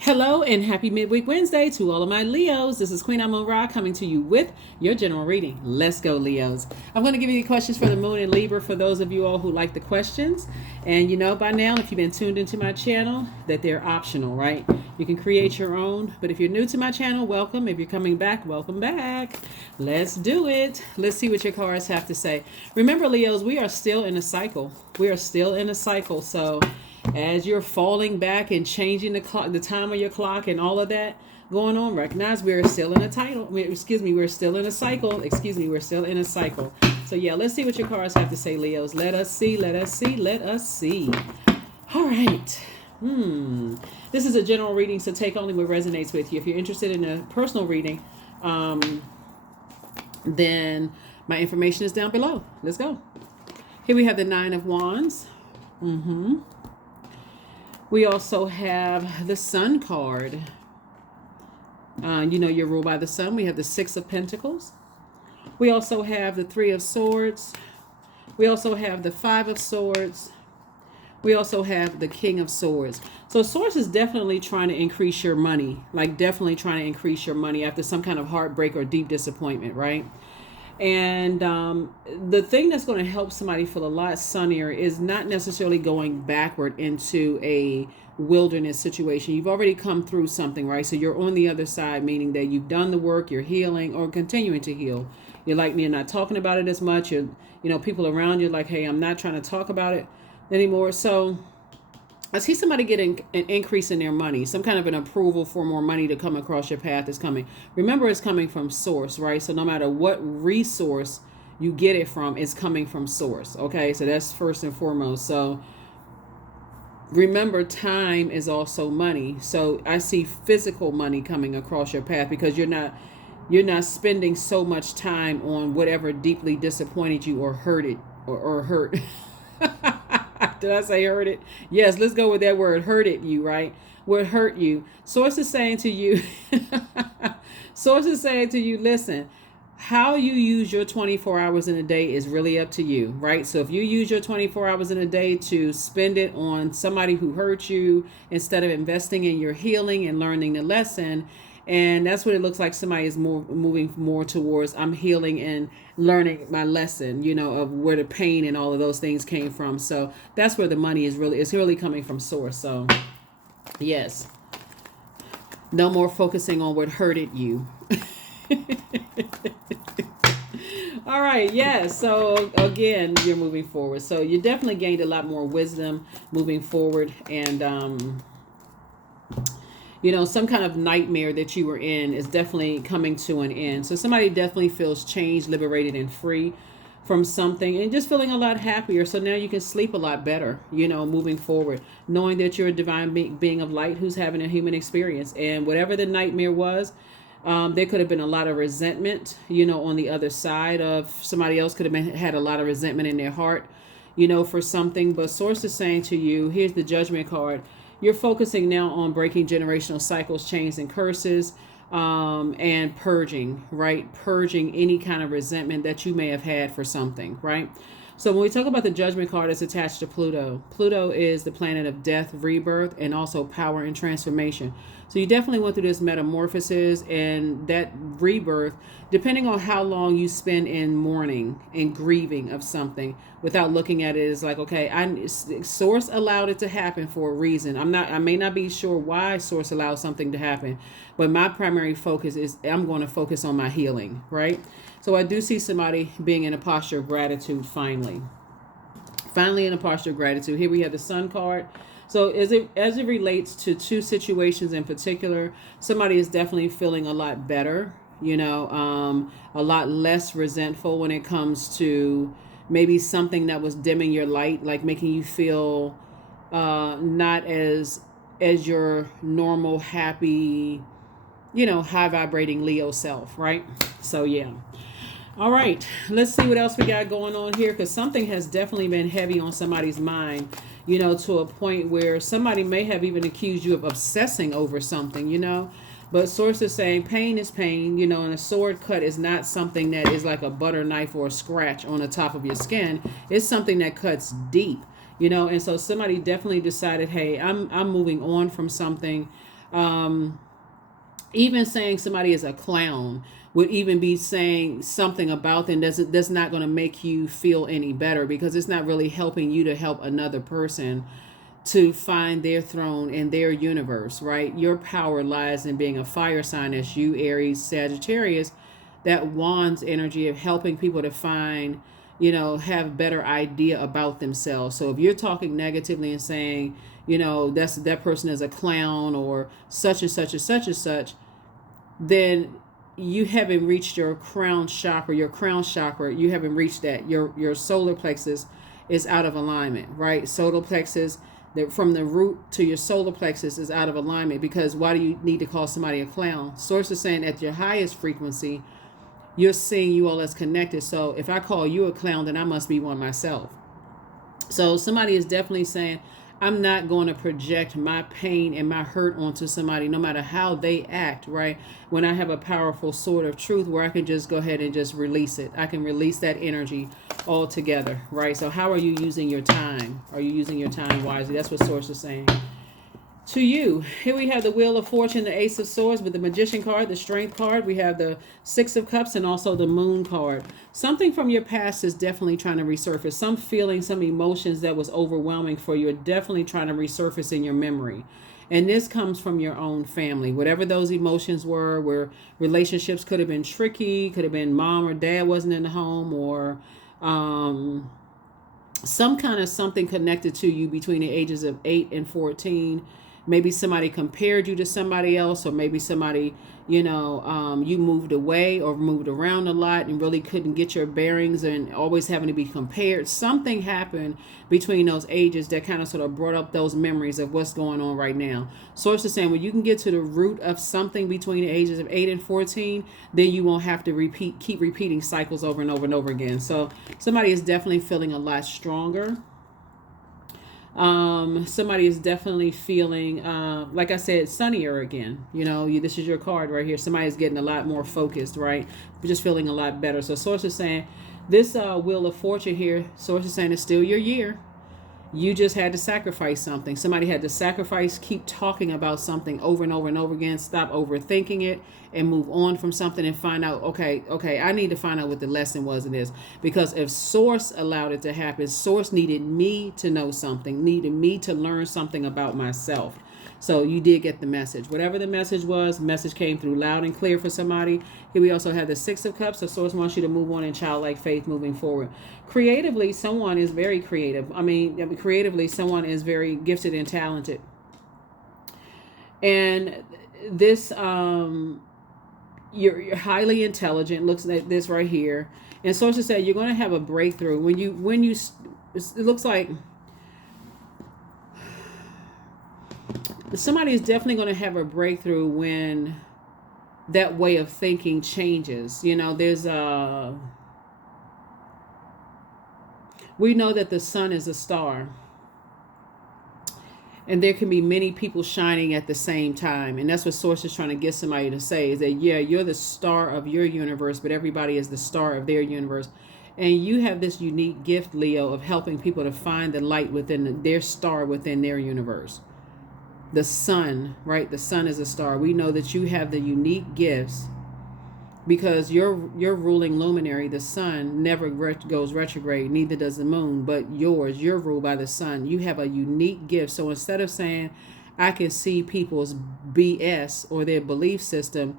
Hello and happy midweek Wednesday to all of my Leos. This is Queen Amun Ra coming to you with your general reading. Let's go, Leos. I'm going to give you the questions for the moon and Libra for those of you all who like the questions. And you know by now, if you've been tuned into my channel, that they're optional, right? You can create your own. But if you're new to my channel, welcome. If you're coming back, welcome back. Let's do it. Let's see what your cards have to say. Remember, Leos, we are still in a cycle. We are still in a cycle. So as you're falling back and changing the clock, the time of your clock and all of that going on, recognize we're still in a we're still in a cycle. We're still in a cycle. So yeah, let's see what your cards have to say, Leos. Let us see, let us see, let us see. All right. This is a general reading, so take only what resonates with you. If you're interested in a personal reading, then my information is down below. Let's go. Here we have the Nine of Wands. We also have the Sun card. You're ruled by the Sun. We have the Six of Pentacles. We also have the Three of Swords. We also have the Five of Swords. We also have the King of Swords. So Source is definitely trying to increase your money. Like definitely trying to increase your money after some kind of heartbreak or deep disappointment, right? And the thing that's going to help somebody feel a lot sunnier is not necessarily going backward into a wilderness situation. You've already come through something, right? So you're on the other side, meaning that you've done the work, you're healing or continuing to heal. You're not talking about it as much. People around you like, hey, I'm not trying to talk about it anymore. So I see somebody getting an increase in their money, some kind of an approval for more money to come across your path is coming. Remember, it's coming from source, right? So no matter what resource you get it from, it's coming from source. Okay, so that's first and foremost. So remember, time is also money. So I see physical money coming across your path because you're not spending so much time on whatever deeply disappointed you or hurt. Did I say hurt it? Yes, let's go with that word, hurted you, right? What hurt you. Source is saying to you, listen, how you use your 24 hours in a day is really up to you, right? So if you use your 24 hours in a day to spend it on somebody who hurt you instead of investing in your healing and learning the lesson, and that's what it looks like somebody is moving more towards. I'm healing and learning my lesson, of where the pain and all of those things came from. So that's where the money is really coming from source. So yes, no more focusing on what hurted you. All right. Yeah. So again, you're moving forward. So you definitely gained a lot more wisdom moving forward. And, some kind of nightmare that you were in is definitely coming to an end. So somebody definitely feels changed, liberated, and free from something and just feeling a lot happier. So now you can sleep a lot better, moving forward, knowing that you're a divine being of light who's having a human experience. And whatever the nightmare was, there could have been a lot of resentment, on the other side of somebody else could have had a lot of resentment in their heart, for something. But Source is saying to you, here's the Judgment card. You're focusing now on breaking generational cycles, chains, and curses, and purging, right? Purging any kind of resentment that you may have had for something, right? So when we talk about the Judgment card, it's attached to Pluto. Pluto is the planet of death, rebirth, and also power and transformation. So you definitely went through this metamorphosis and that rebirth, depending on how long you spend in mourning and grieving of something without looking at it as like, okay, Source allowed it to happen for a reason. I may not be sure why Source allowed something to happen, but my primary focus is I'm going to focus on my healing, right? So I do see somebody being in a posture of gratitude finally in a posture of gratitude. Here we have the Sun card. So as it relates to two situations in particular, somebody is definitely feeling a lot better, a lot less resentful when it comes to maybe something that was dimming your light, like making you feel not as your normal, happy, high vibrating Leo self, right? So yeah. All right, let's see what else we got going on here, because something has definitely been heavy on somebody's mind, to a point where somebody may have even accused you of obsessing over something, But Source is saying pain is pain, and a sword cut is not something that is like a butter knife or a scratch on the top of your skin. It's something that cuts deep, and so somebody definitely decided, hey, I'm moving on from something. Even saying somebody is a clown would even be saying something about them that's not going to make you feel any better, because it's not really helping you to help another person to find their throne in their universe, right? Your power lies in being a fire sign as you, Aries, Sagittarius, that wand's energy of helping people to find, have better idea about themselves. So if you're talking negatively and saying, that person is a clown or such and such and such and such, then you haven't reached your crown chakra. You haven't reached that. Your solar plexus is out of alignment, right? Solar plexus, from the root to your solar plexus, is out of alignment. Because why do you need to call somebody a clown? Source is saying at your highest frequency, you're seeing you all as connected. So if I call you a clown, then I must be one myself. So somebody is definitely saying, I'm not going to project my pain and my hurt onto somebody, no matter how they act, right? When I have a powerful sword of truth where I can just go ahead and just release it. I can release that energy altogether, right? So how are you using your time? Are you using your time wisely? That's what Source is saying to you. Here we have the Wheel of Fortune, the Ace of Swords with the Magician card, the Strength card. We have the Six of Cups and also the Moon card. Something from your past is definitely trying to resurface. Some feelings, some emotions that was overwhelming for you are definitely trying to resurface in your memory. And this comes from your own family. Whatever those emotions were, where relationships could have been tricky, could have been mom or dad wasn't in the home, or some kind of something connected to you between the ages of 8 and 14. Maybe somebody compared you to somebody else, or maybe somebody, you moved away or moved around a lot and really couldn't get your bearings and always having to be compared. Something happened between those ages that kind of sort of brought up those memories of what's going on right now. Source is saying when you can get to the root of something between the ages of 8 and 14, then you won't have to keep repeating cycles over and over and over again. So somebody is definitely feeling a lot stronger. Somebody is definitely feeling, like I said, sunnier again. This is your card right here. Somebody's getting a lot more focused, right? Just feeling a lot better. So Source is saying this Wheel of Fortune here, Source is saying it's still your year. You just had to sacrifice something. Somebody had to sacrifice, keep talking about something over and over and over again. Stop overthinking it and move on from something and find out, okay, I need to find out what the lesson was in this. Because if Source allowed it to happen, Source needed me to know something, needed me to learn something about myself. So you did get the message. Whatever the message was, message came through loud and clear for somebody. Here we also have the Six of Cups. So Source wants you to move on in childlike faith moving forward. Creatively, someone is very creative. Creatively, someone is very gifted and talented. And this, you're highly intelligent. Looks like this right here. And Source said you're going to have a breakthrough when you. It looks like somebody is definitely going to have a breakthrough when that way of thinking changes. There's we know that the sun is a star, and there can be many people shining at the same time. And that's what Source is trying to get somebody to say, is that, yeah, you're the star of your universe, but everybody is the star of their universe. And you have this unique gift, Leo, of helping people to find the light within their star within their universe. The sun, right? The sun is a star. We know that you have the unique gifts because your ruling luminary, the sun, never goes retrograde, neither does the moon, but you're ruled by the sun. You have a unique gift. So instead of saying, I can see people's BS or their belief system,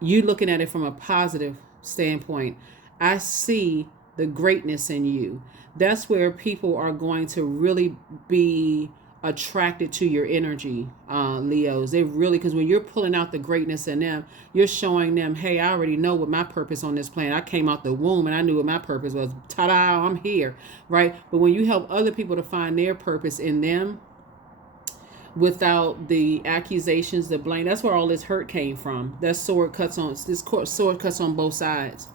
you looking at it from a positive standpoint. I see the greatness in you. That's where people are going to really be attracted to your energy, Leos. They really, because when you're pulling out the greatness in them, you're showing them, hey, I already know what my purpose on this planet. I came out the womb and I knew what my purpose was. Ta-da, I'm here, right? But when you help other people to find their purpose in them without the accusations, the blame, that's where all this hurt came from. This sword cuts on both sides.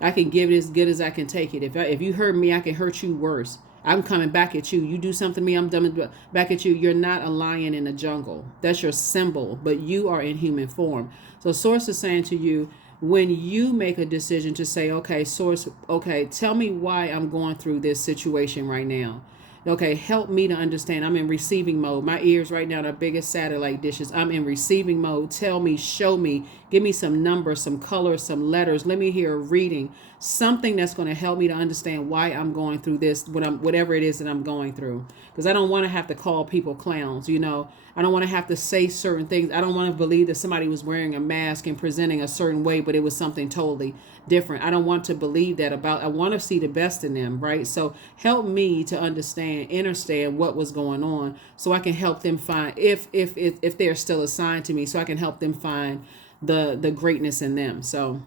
I can give it as good as I can take it. If you hurt me, I can hurt you worse. I'm coming back at you. You do something to me, I'm coming back at you. You're not a lion in the jungle. That's your symbol, but you are in human form. So Source is saying to you, when you make a decision to say, okay, Source, okay, tell me why I'm going through this situation right now. Okay, help me to understand. I'm in receiving mode. My ears right now are the biggest satellite dishes. I'm in receiving mode. Tell me, show me, give me some numbers, some colors, some letters. Let me hear a reading, something that's going to help me to understand why I'm going through this, whatever it is that I'm going through. Because I don't want to have to call people clowns, you know. I don't want to have to say certain things. I don't want to believe that somebody was wearing a mask and presenting a certain way, but it was something totally different. I don't want to believe that about. I want to see the best in them, right? So help me to understand what was going on, so I can help them find, if they're still assigned to me, so I can help them find the greatness in them. So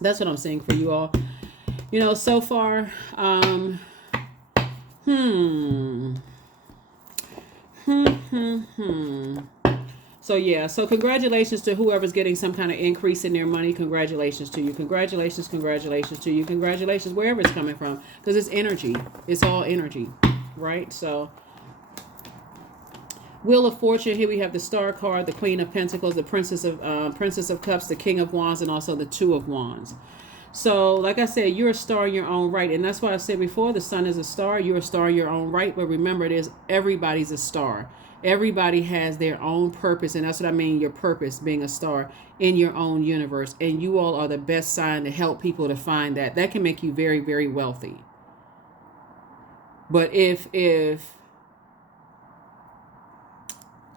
that's what I'm saying for you all. You know, so far, So yeah, so congratulations to whoever's getting some kind of increase in their money. Congratulations to you. Congratulations to you. Congratulations wherever it's coming from, because it's energy. It's all energy, right? So Wheel of Fortune, here we have the Star card, the Queen of Pentacles, the Princess of Cups, the King of Wands, and also the Two of Wands. So, like I said, you're a star in your own right. And that's why I said before, the sun is a star. You're a star in your own right. But remember, everybody's a star. Everybody has their own purpose. And that's what I mean, your purpose, being a star in your own universe. And you all are the best sign to help people to find that. That can make you very, very wealthy. But if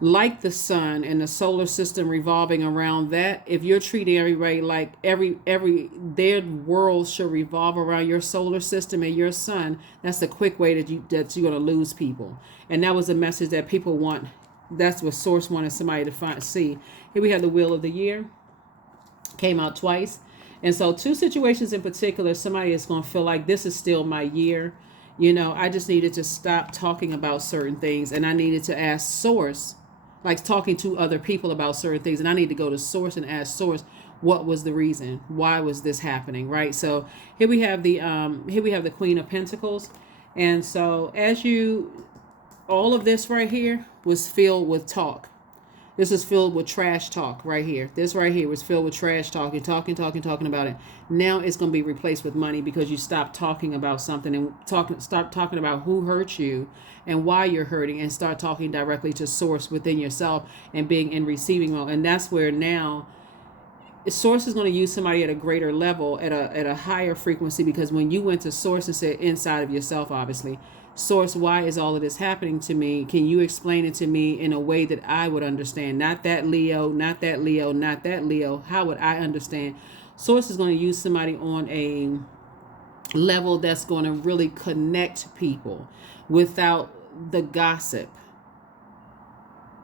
like the sun and the solar system revolving around that, if you're treating everybody like their world should revolve around your solar system and your sun, that's the quick way that you're going to lose people. And that was a message that people want. That's what Source wanted somebody to see. Here we have the Wheel of the Year. Came out twice. And so 2 situations in particular, somebody is going to feel like this is still my year. You know, I just needed to stop talking about certain things, and I needed to ask Source, like talking to other people about certain things, and I need to go to Source and ask Source, what was the reason? Why was this happening? Right? So here we have the Queen of Pentacles. And so all of this right here was filled with talk. This is filled with trash talk right here. This right here was filled with trash talk. You're talking about it. Now it's going to be replaced with money, because you stopped talking about something and stop talking about who hurt you and why you're hurting, and start talking directly to Source within yourself and being in receiving mode. And that's where now Source is going to use somebody at a greater level, at a higher frequency, because when you went to Source and said inside of yourself, obviously, Source, why is all of this happening to me? Can you explain it to me in a way that I would understand? Not that Leo, not that Leo, not that Leo. How would I understand? Source is going to use somebody on a level that's going to really connect people without the gossip.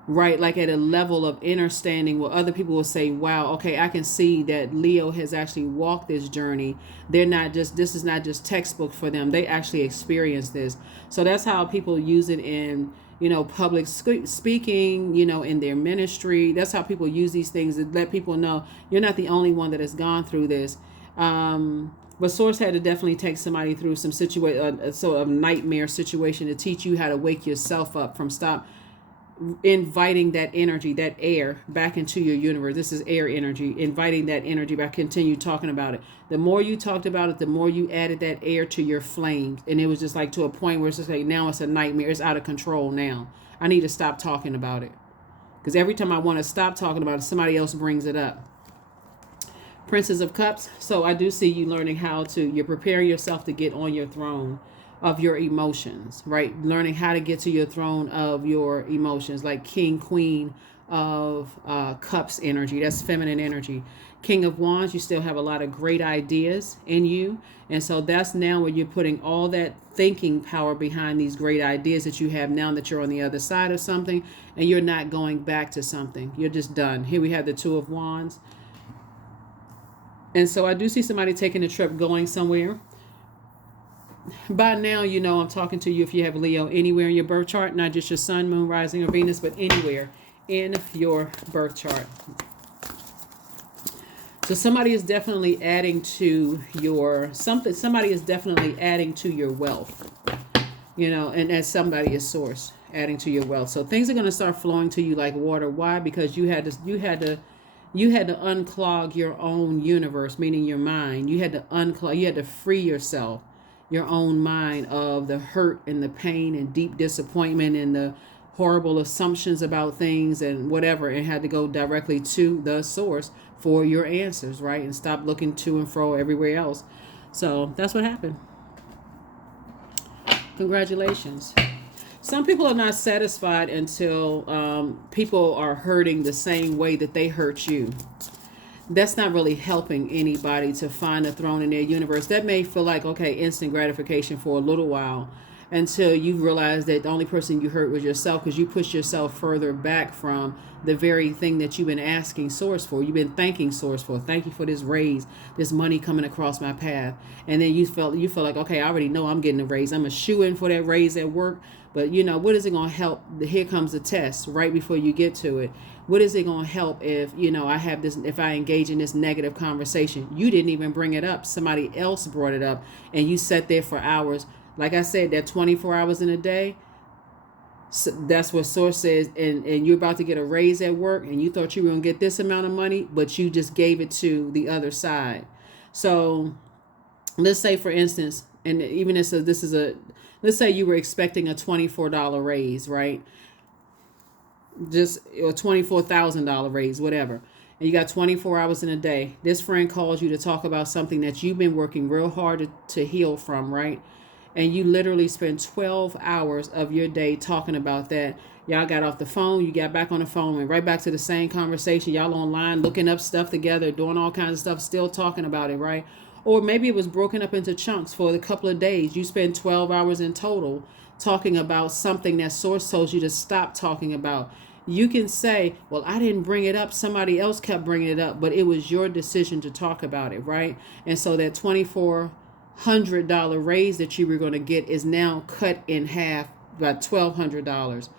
Right, like at a level of understanding where other people will say, wow, okay, I can see that Leo has actually walked this journey. This is not just textbook for them. They actually experience this. So that's how people use it in, public speaking, in their ministry. That's how people use these things to let people know you're not the only one that has gone through this. But Source had to definitely take somebody through some sort of nightmare situation to teach you how to wake yourself up from inviting that energy, that air back into your universe. This is air energy, inviting that energy back. Continue talking about it. The more you talked about it, the more you added that air to your flames. And it was just like to a point where it's just like, now it's a nightmare. It's out of control now. I need to stop talking about it. Because every time I want to stop talking about it, somebody else brings it up. Princess of Cups. So I do see you learning you're preparing yourself to get on your throne of your emotions, right? Learning how to get to your throne of your emotions, like King, Queen of Cups energy. That's feminine energy. King of Wands, you still have a lot of great ideas in you. And so that's now where you're putting all that thinking power behind these great ideas that you have now that you're on the other side of something, and you're not going back to something. You're just done. Here we have the Two of Wands. And so I do see somebody taking a trip, going somewhere. By now, I'm talking to you if you have Leo anywhere in your birth chart, not just your sun, moon, rising, or Venus, but anywhere in your birth chart. So somebody is definitely adding to somebody is definitely adding to your wealth, and as somebody is Source, adding to your wealth. So things are going to start flowing to you like water. Why? Because you had to unclog your own universe, meaning your mind. You had to free yourself. your own mind of the hurt and the pain and deep disappointment and the horrible assumptions about things and whatever, and had to go directly to the source for your answers, right? And stop looking to and fro everywhere else. So that's what happened. Congratulations. Some people are not satisfied until people are hurting the same way that they hurt you. That's not really helping anybody to find a throne in their universe. That may feel like, okay, instant gratification for a little while, until you realize that the only person you hurt was yourself, because you pushed yourself further back from the very thing that you've been asking source for. You've been thanking source for. Thank you for this raise, this money coming across my path. And then you feel like, okay, I already know I'm getting a raise. I'm a shoe in for that raise at work. But what is it going to help? Here comes the test right before you get to it. What is it going to help if, if I engage in this negative conversation? You didn't even bring it up. Somebody else brought it up, and you sat there for hours. Like I said, that 24 hours in a day, so that's what source says. And you're about to get a raise at work, and you thought you were going to get this amount of money, but you just gave it to the other side. So let's say, for instance, and even if let's say you were expecting a $24 raise, right? Just a $24,000 raise, whatever. And you got 24 hours in a day. This friend calls you to talk about something that you've been working real hard to heal from, right? And you literally spend 12 hours of your day talking about that. Y'all got off the phone, you got back on the phone, and right back to the same conversation. Y'all online looking up stuff together, doing all kinds of stuff, still talking about it, right? Or maybe it was broken up into chunks for a couple of days. You spend 12 hours in total talking about something that source told you to stop talking about. You can say, well, I didn't bring it up. Somebody else kept bringing it up, but it was your decision to talk about it, right? And so that $2,400 raise that you were going to get is now cut in half by $1,200.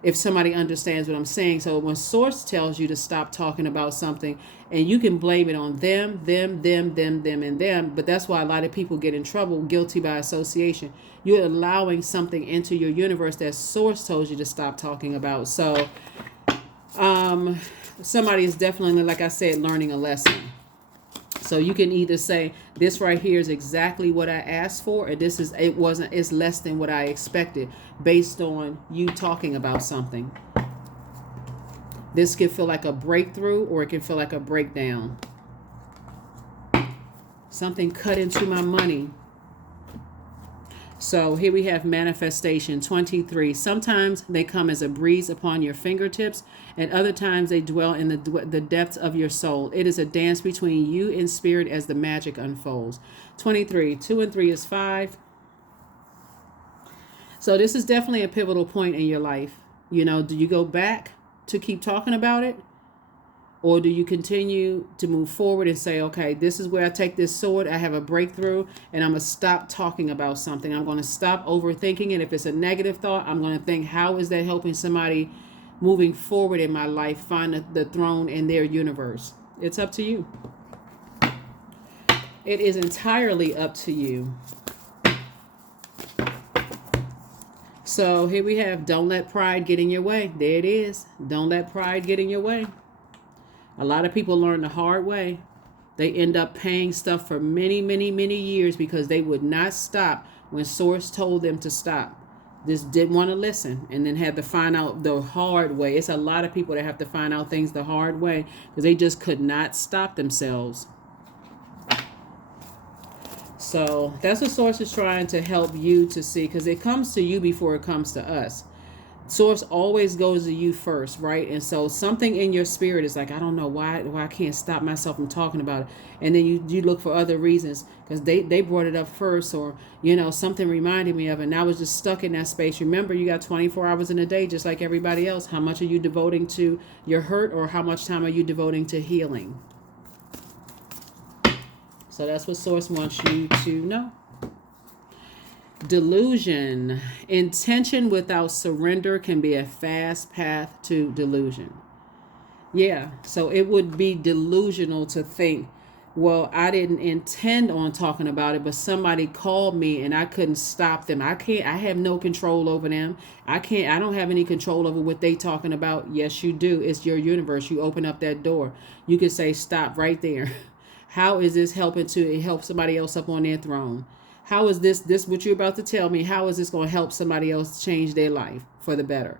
If somebody understands what I'm saying. So when source tells you to stop talking about something, and you can blame it on them, and them, but that's why a lot of people get in trouble, guilty by association. You're allowing something into your universe that source told you to stop talking about. So somebody is definitely, like I said, learning a lesson. So you can either say, this right here is exactly what I asked for, or it's less than what I expected, based on you talking about something. This can feel like a breakthrough, or it can feel like a breakdown. Something cut into my money. So here we have manifestation 23. Sometimes they come as a breeze upon your fingertips, and other times they dwell in the depths of your soul. It is a dance between you and spirit as the magic unfolds. 23. 2 and 3 is 5. So this is definitely a pivotal point in your life. Do you go back to keep talking about it? Or do you continue to move forward and say, okay, this is where I take this sword. I have a breakthrough, and I'm going to stop talking about something. I'm going to stop overthinking it. If it's a negative thought, I'm going to think, how is that helping somebody moving forward in my life find the throne in their universe? It's up to you. It is entirely up to you. So here we have, don't let pride get in your way. There it is. Don't let pride get in your way. A lot of people learn the hard way. They end up paying stuff for many, many, many years because they would not stop when source told them to stop. Just didn't want to listen, and then had to find out the hard way. It's a lot of people that have to find out things the hard way because they just could not stop themselves. So that's what source is trying to help you to see, because it comes to you before it comes to us. Source always goes to you first, right? And so something in your spirit is like, I don't know why I can't stop myself from talking about it. And then you look for other reasons because they brought it up first, or something reminded me of it, and I was just stuck in that space. Remember, you got 24 hours in a day just like everybody else. How much are you devoting to your hurt, or how much time are you devoting to healing? So that's what source wants you to know. Delusion. Intention without surrender can be a fast path to delusion. Yeah, so it would be delusional to think, well, I didn't intend on talking about it, but somebody called me and I couldn't stop them. I have no control over them. I don't have any control over what they talking about. Yes, you do. It's your universe. You open up that door. You can say, stop right there. How is this helping to help somebody else up on their throne? How is this what you're about to tell me? How is this going to help somebody else change their life for the better?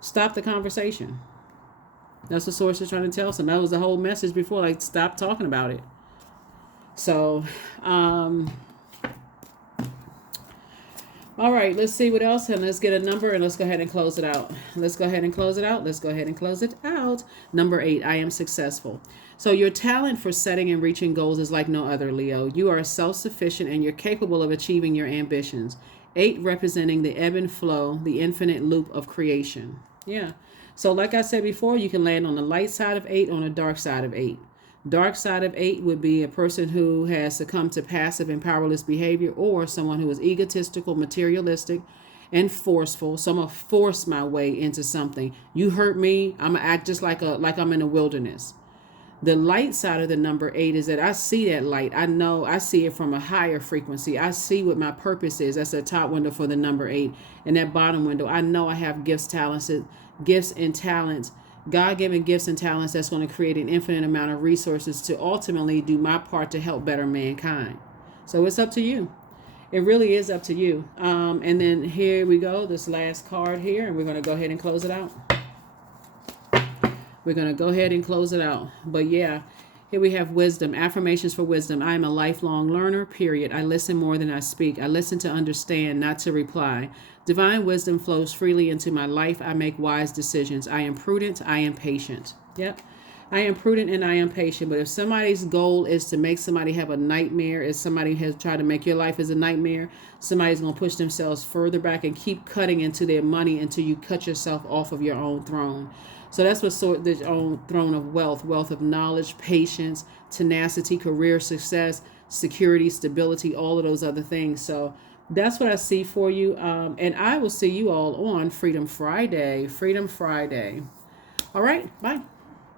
Stop the conversation. That's the source is trying to tell some. That was the whole message before. Like, stop talking about it. So, all right, let's see what else, and let's get a number, and let's go ahead and close it out. Let's go ahead and close it out. Let's go ahead and close it out. Number 8, I am successful. So your talent for setting and reaching goals is like no other, Leo. You are self-sufficient and you're capable of achieving your ambitions. 8 representing the ebb and flow, the infinite loop of creation. Yeah. So like I said before, you can land on the light side of 8, on the dark side of 8. Dark side of 8 would be a person who has succumbed to passive and powerless behavior, or someone who is egotistical, materialistic, and forceful. So I'm gonna force my way into something. You hurt me, I'm gonna act just like I'm in a wilderness. The light side of the number 8 is that I see that light. I know I see it from a higher frequency. I see what my purpose is. That's the top window for the number 8. And that bottom window, I know I have gifts and talents, God-given gifts and talents that's going to create an infinite amount of resources to ultimately do my part to help better mankind. So it's up to you. It really is up to you. And then here we go, this last card here, and we're going to go ahead and close it out. We're going to go ahead and close it out. But yeah, here we have wisdom, affirmations for wisdom. I am a lifelong learner, period. I listen more than I speak. I listen to understand, not to reply. Divine wisdom flows freely into my life. I make wise decisions. I am prudent. I am patient. Yep. I am prudent and I am patient. But if somebody's goal is to make somebody have a nightmare, if somebody has tried to make your life as a nightmare, somebody's going to push themselves further back and keep cutting into their money until you cut yourself off of your own throne. So that's what the own throne of wealth of knowledge, patience, tenacity, career success, security, stability, all of those other things. So that's what I see for you. And I will see you all on Freedom Friday. Freedom Friday. All right. Bye.